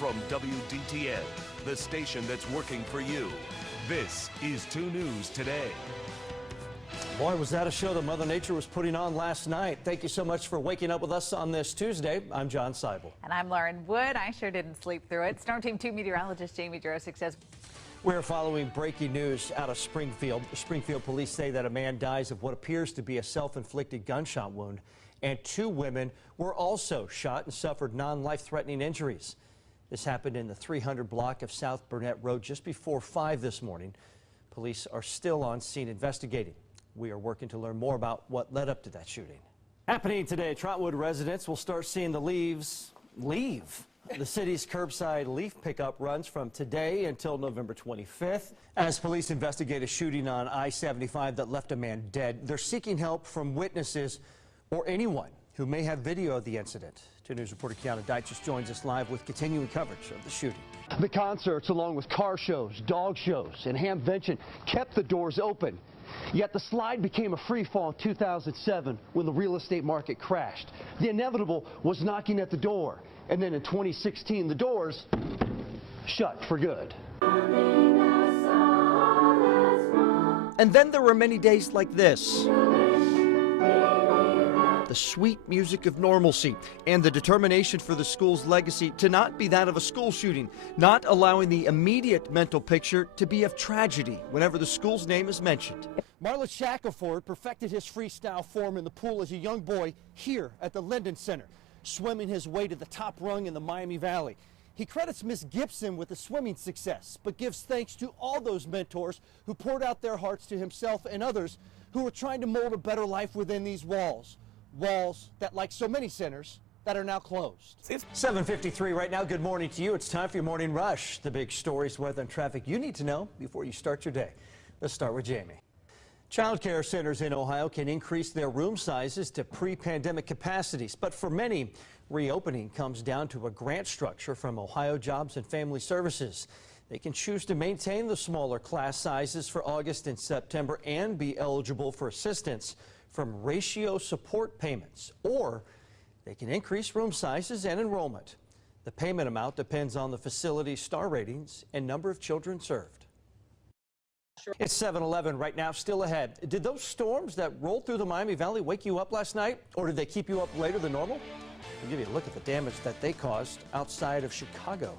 from WDTN, the station that's working for you. This is 2 News Today. Boy, was that a show that Mother Nature was putting on last night. Thank you so much for waking up with us on this Tuesday. I'm John Seibel. And I'm Lauren Wood. I sure didn't sleep through it. Storm Team 2 meteorologist Jamie Jurosic says we're following breaking news out of Springfield. Springfield police say that a man dies of what appears to be a self-inflicted gunshot wound, and 2 women were also shot and suffered non-life-threatening injuries. This happened in the 300 block of South Burnett Road just before 5 this morning. Police are still on scene investigating. We are working to learn more about what led up to that shooting. Happening today, Trotwood residents will start seeing the leaves leave. The city's curbside leaf pickup runs from today until November 25th. As police investigate a shooting on I-75 that left a man dead, they're seeking help from witnesses or anyone who may have video of the incident. 2 News reporter Kiana Deiches joins us live with continuing coverage of the shooting. The concerts, along with car shows, dog shows, and Hamvention, kept the doors open. Yet the slide became a free fall in 2007 when the real estate market crashed. The inevitable was knocking at the door. And then in 2016, the doors shut for good. And then there were many days like this. The sweet music of normalcy and the determination for the school's legacy to not be that of a school shooting, not allowing the immediate mental picture to be of tragedy whenever the school's name is mentioned. Marlon Shackelford perfected his freestyle form in the pool as a young boy here at the Linden Center, swimming his way to the top rung in the Miami Valley. He credits Miss Gibson with the swimming success, but gives thanks to all those mentors who poured out their hearts to himself and others who were trying to mold a better life within these walls. Walls that, like so many centers, that are now closed. It's 7:53 right now. Good morning to you. It's time for your morning rush. The big stories, weather, and traffic you need to know before you start your day. Let's start with Jamie. Child care centers in Ohio can increase their room sizes to pre-pandemic capacities, but for many, reopening comes down to a grant structure from Ohio Jobs and Family Services. They can choose to maintain the smaller class sizes for August and September and be eligible for assistance from ratio support payments, or they can increase room sizes and enrollment. The payment amount depends on the facility's star ratings and number of children served. It's 7:11 right now, still ahead. Did those storms that rolled through the Miami Valley wake you up last night, or did they keep you up later than normal? We'll give you a look at the damage that they caused outside of Chicago.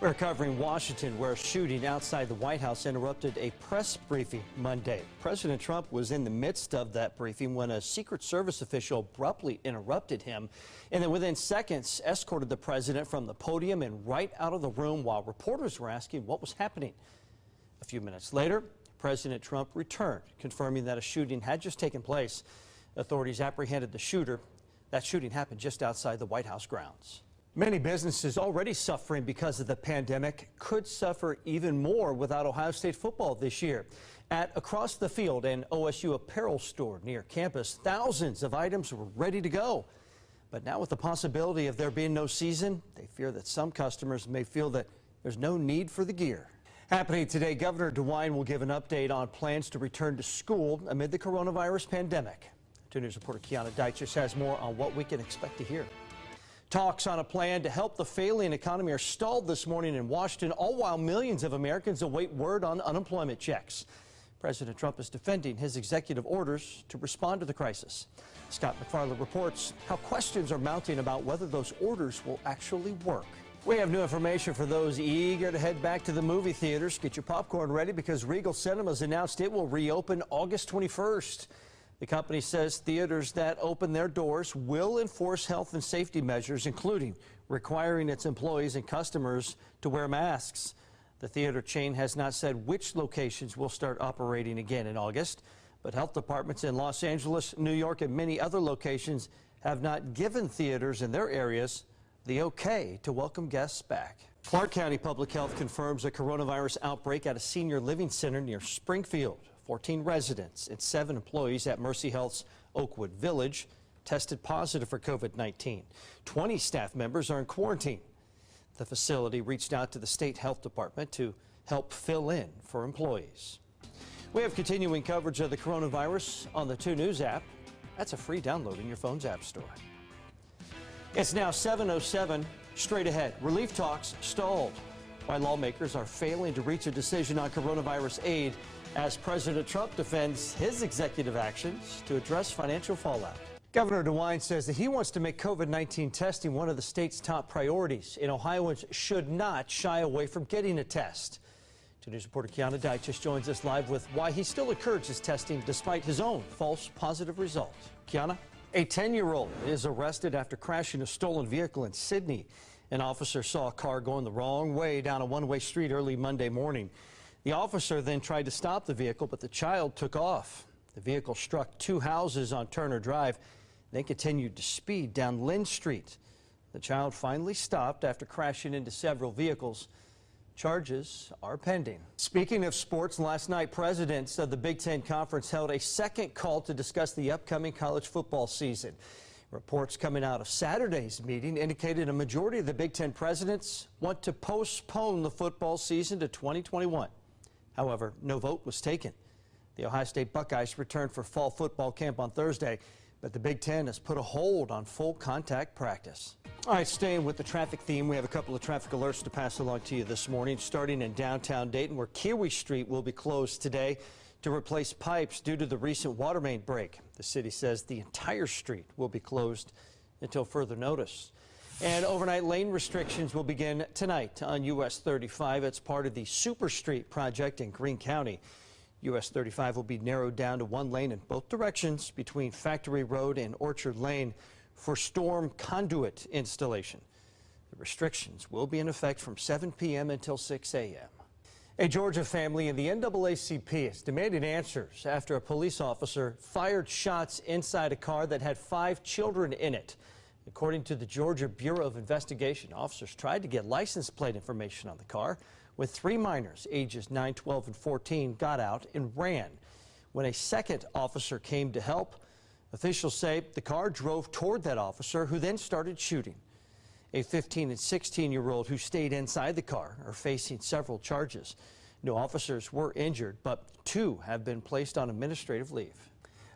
We're covering Washington, where a shooting outside the White House interrupted a press briefing Monday. President Trump was in the midst of that briefing when a Secret Service official abruptly interrupted him, and then within seconds escorted the president from the podium and right out of the room while reporters were asking what was happening. A few minutes later, President Trump returned, confirming that a shooting had just taken place. Authorities apprehended the shooter. That shooting happened just outside the White House grounds. Many businesses already suffering because of the pandemic could suffer even more without Ohio State football this year. At Across the Field, an OSU apparel store near campus, thousands of items were ready to go. But now with the possibility of there being no season, they fear that some customers may feel that there's no need for the gear. Happening today, Governor DeWine will give an update on plans to return to school amid the coronavirus pandemic. 2 News reporter Kiana Deiches has more on what we can expect to hear. Talks on a plan to help the failing economy are stalled this morning in Washington, all while millions of Americans await word on unemployment checks. President Trump is defending his executive orders to respond to the crisis. Scott McFarland reports how questions are mounting about whether those orders will actually work. We have new information for those eager to head back to the movie theaters. Get your popcorn ready because Regal Cinemas announced it will reopen August 21st. The company says theaters that open their doors will enforce health and safety measures, including requiring its employees and customers to wear masks. The theater chain has not said which locations will start operating again in August, but health departments in Los Angeles, New York, and many other locations have not given theaters in their areas the okay to welcome guests back. Clark County Public Health confirms a coronavirus outbreak at a senior living center near Springfield. 14 residents and 7 employees at Mercy Health's Oakwood Village tested positive for COVID-19. 20 staff members are in quarantine. The facility reached out to the state health department to help fill in for employees. We have continuing coverage of the coronavirus on the 2 News app. That's a free download in your phone's app store. It's now 7:07. Straight ahead, relief talks stalled. Why lawmakers are failing to reach a decision on coronavirus aid as President Trump defends his executive actions to address financial fallout. Governor DeWine says that he wants to make COVID-19 testing one of the state's top priorities, and Ohioans should not shy away from getting a test. 2 News reporter Kiana Dyches joins us live with why he still encourages testing despite his own false positive result. Kiana? A 10-year-old is arrested after crashing a stolen vehicle in Sydney. An officer saw a car going the wrong way down a one-way street early Monday morning. The officer then tried to stop the vehicle, but the child took off. The vehicle struck 2 houses on Turner Drive, then continued to speed down Lynn Street. The child finally stopped after crashing into several vehicles. Charges are pending. Speaking of sports, last night presidents of the Big Ten Conference held a second call to discuss the upcoming college football season. Reports coming out of Saturday's meeting indicated a majority of the Big Ten presidents want to postpone the football season to 2021. However, no vote was taken. The Ohio State Buckeyes returned for fall football camp on Thursday, but the Big Ten has put a hold on full contact practice. All right, staying with the traffic theme, we have a couple of traffic alerts to pass along to you this morning, starting in downtown Dayton, where Kiwi Street will be closed today to replace pipes due to the recent water main break. The city says the entire street will be closed until further notice. And overnight lane restrictions will begin tonight on US 35. It's part of the Super Street project in Greene County. US 35 will be narrowed down to 1 lane in both directions between Factory Road and Orchard Lane for storm conduit installation. The restrictions will be in effect from 7 p.m. until 6 a.m. A Georgia family in the NAACP is demanding answers after a police officer fired shots inside a car that had 5 children in it. According to the Georgia Bureau of Investigation, officers tried to get license plate information on the car, with 3 minors, ages 9, 12, and 14, got out and ran. When a second officer came to help, officials say the car drove toward that officer, who then started shooting. A 15 and 16-year-old who stayed inside the car are facing several charges. No officers were injured, but 2 have been placed on administrative leave.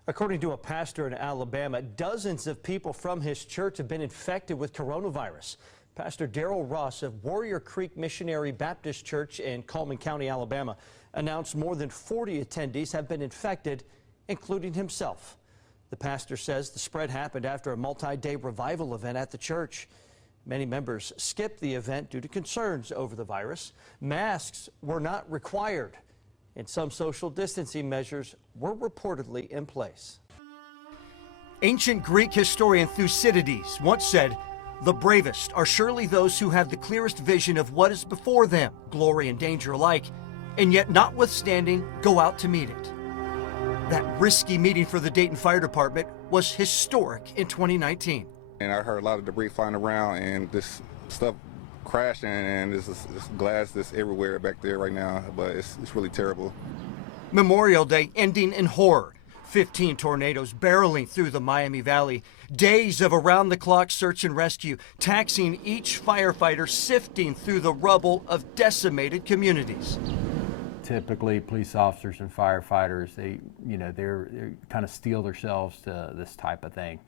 According to a pastor in Alabama, dozens of people from his church have been infected with coronavirus. Pastor Darrell Ross of Warrior Creek Missionary Baptist Church in Cullman County, Alabama, announced more than 40 attendees have been infected, including himself. The pastor says the spread happened after a multi-day revival event at the church. Many members skipped the event due to concerns over the virus. Masks were not required, and some social distancing measures were reportedly in place. Ancient Greek historian Thucydides once said, "The bravest are surely those who have the clearest vision of what is before them, glory and danger alike, and yet notwithstanding go out to meet it." That risky meeting for the Dayton Fire Department was historic in 2019. And I heard a lot of debris flying around, and this stuff crashing, and this glass that's everywhere back there right now, but it's really terrible. Memorial Day ending in horror. 15 tornadoes barreling through the Miami Valley. Days of around-the-clock search and rescue, taxing each firefighter sifting through the rubble of decimated communities. Typically, police officers and firefighters, they kind of steel themselves to this type of thing,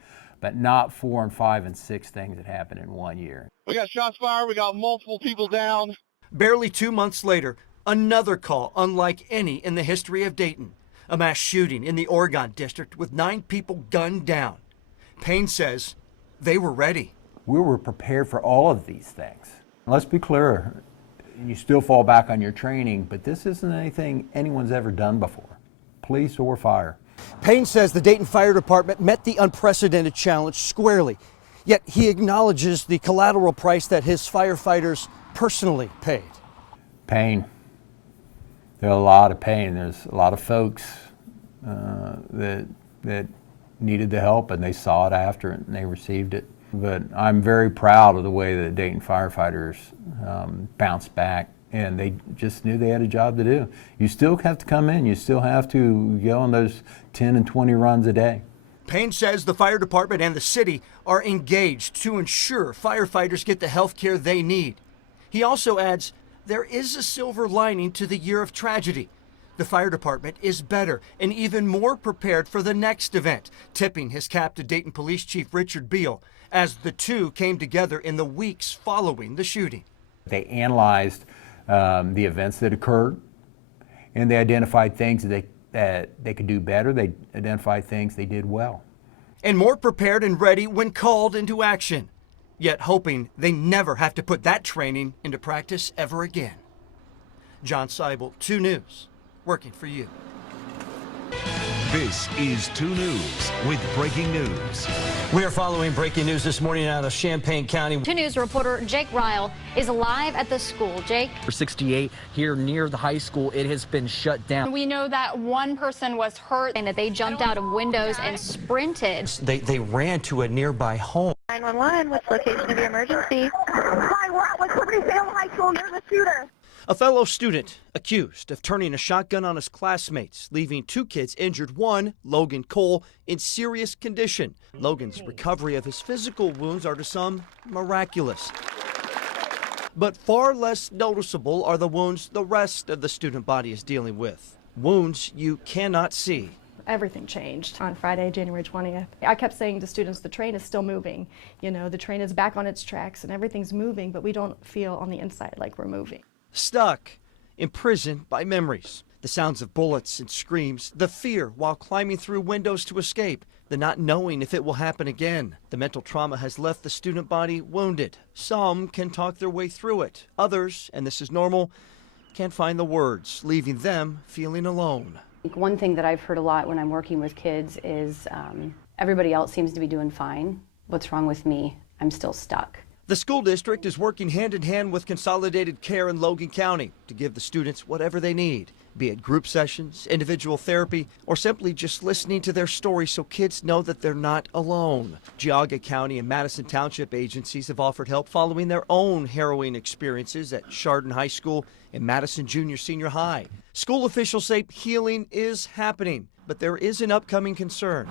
but not 4 and 5 and 6 things that happen in 1 year. We got shots fired. We got multiple people down. Barely 2 months later, another call unlike any in the history of Dayton. A mass shooting in the Oregon district with 9 people gunned down. Payne says they were ready. We were prepared for all of these things. Let's be clear, you still fall back on your training, but this isn't anything anyone's ever done before, police or fire. Payne says the Dayton Fire Department met the unprecedented challenge squarely, yet he acknowledges the collateral price that his firefighters personally paid. Pain. There's a lot of pain. There's a lot of folks that needed the help, and they saw it after it and they received it. But I'm very proud of the way that Dayton firefighters bounced back, and they just knew they had a job to do. You still have to come in. You still have to go on those 10 and 20 runs a day. Payne says the fire department and the city are engaged to ensure firefighters get the health care they need. He also adds there is a silver lining to the year of tragedy. The fire department is better and even more prepared for the next event, tipping his cap to Dayton Police Chief Richard Beal as the two came together in the weeks following the shooting. They analyzed the events that occurred, and they identified things that they could do better. They identified things they did well. And more prepared and ready when called into action, yet hoping they never have to put that training into practice ever again. John Seibel, 2 News, working for you. This is 2 News with breaking news. We are following breaking news this morning out of Champaign County. 2 News reporter Jake Ryle is live at the school. Jake? 68 here near the high school. It has been shut down. We know that one person was hurt And that they jumped out of windows and sprinted. They ran to a nearby home. 911, what's the location of your emergency? Hi, we're at Libertyville High School near the shooter. A fellow student accused of turning a shotgun on his classmates, leaving 2 kids injured. One, Logan Cole, in serious condition. Logan's recovery of his physical wounds are to some miraculous. But far less noticeable are the wounds the rest of the student body is dealing with. Wounds you cannot see. Everything changed on Friday, January 20th. I kept saying to students, the train is still moving. You know, the train is back on its tracks and everything's moving, but we don't feel on the inside like we're moving. Stuck, imprisoned by memories, the sounds of bullets and screams, the fear while climbing through windows to escape, the not knowing if it will happen again. The mental trauma has left the student body wounded. Some can talk their way through it. Others, and this is normal, can't find the words, leaving them feeling alone. One thing that I've heard a lot when I'm working with kids is everybody else seems to be doing fine. What's wrong with me? I'm still stuck. The school district is working hand in hand with Consolidated Care in Logan County to give the students whatever they need, be it group sessions, individual therapy, or simply just listening to their story so kids know that they're not alone. Geauga County and Madison Township agencies have offered help following their own harrowing experiences at Chardon High School and Madison Junior Senior High. School officials say healing is happening, but there is an upcoming concern.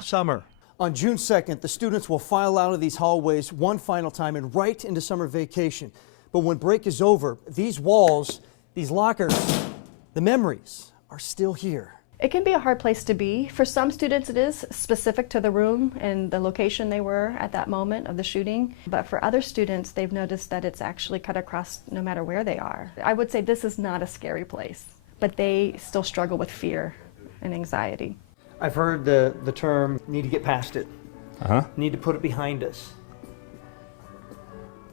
Summer. On June 2nd, the students will file out of these hallways one final time and right into summer vacation. But when break is over, these walls, these lockers, the memories are still here. It can be a hard place to be. For some students, it is specific to the room and the location they were at that moment of the shooting. But for other students, they've noticed that it's actually cut across no matter where they are. I would say this is not a scary place, but they still struggle with fear and anxiety. I've heard the term, need to get past it. Need to put it behind us.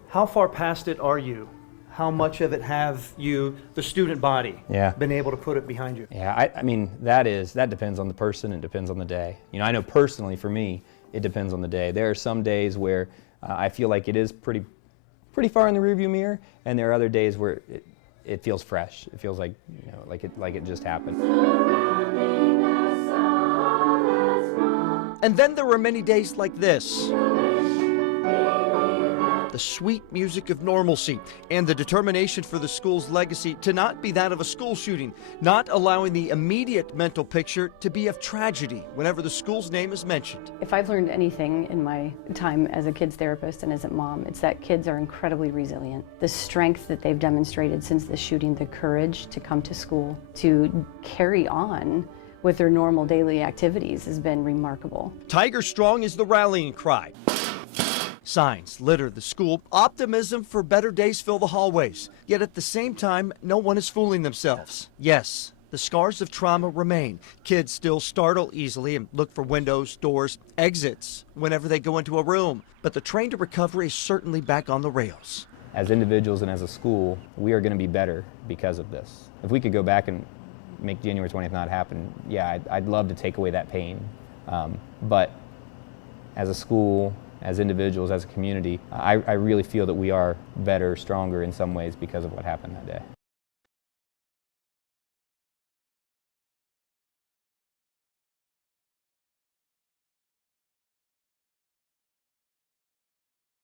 How far past it are you? How much of it have you, the student body, been able to put it behind you? Yeah, I mean, that depends on the person, it depends on the day. You know, I know personally for me, it depends on the day. There are some days where I feel like it is pretty far in the rearview mirror, and there are other days where it feels fresh. It feels like, you know, like it just happened. And then there were many days like this. The sweet music of normalcy and the determination for the school's legacy to not be that of a school shooting, not allowing the immediate mental picture to be of tragedy whenever the school's name is mentioned. If I've learned anything in my time as a kids therapist and as a mom, it's that kids are incredibly resilient. The strength that they've demonstrated since the shooting, the courage to come to school, to carry on with their normal daily activities has been remarkable. Tiger Strong is the rallying cry. Signs litter the school. Optimism for better days fill the hallways. Yet at the same time, no one is fooling themselves. Yes, the scars of trauma remain. Kids still startle easily and look for windows, doors, exits whenever they go into a room. But the train to recovery is certainly back on the rails. As individuals and as a school, we are going to be better because of this. If we could go back and make January 20th not happen, yeah, I'd love to take away that pain. But as a school, as individuals, as a community, I really feel that we are better, stronger in some ways because of what happened that day.